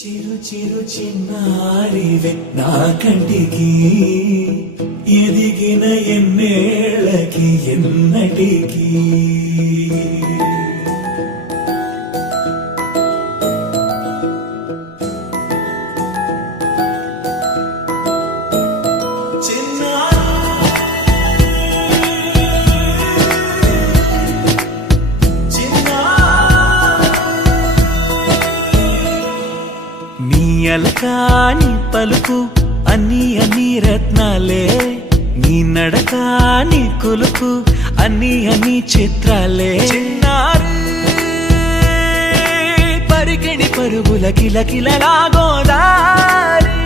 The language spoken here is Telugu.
చిరు చిరు చిన్నారివే నా కంటికి ఎదిగిన ఎన్నేళ్ళకి ఎన్నటికి అలకాని పలుకు అన్ని అన్ని రత్నాలే నీ నడకాని కులుకు అన్ని అన్ని చిత్రాలే చిన్నారు పరికిణి పరుగుల కిల కిలలా గోదారి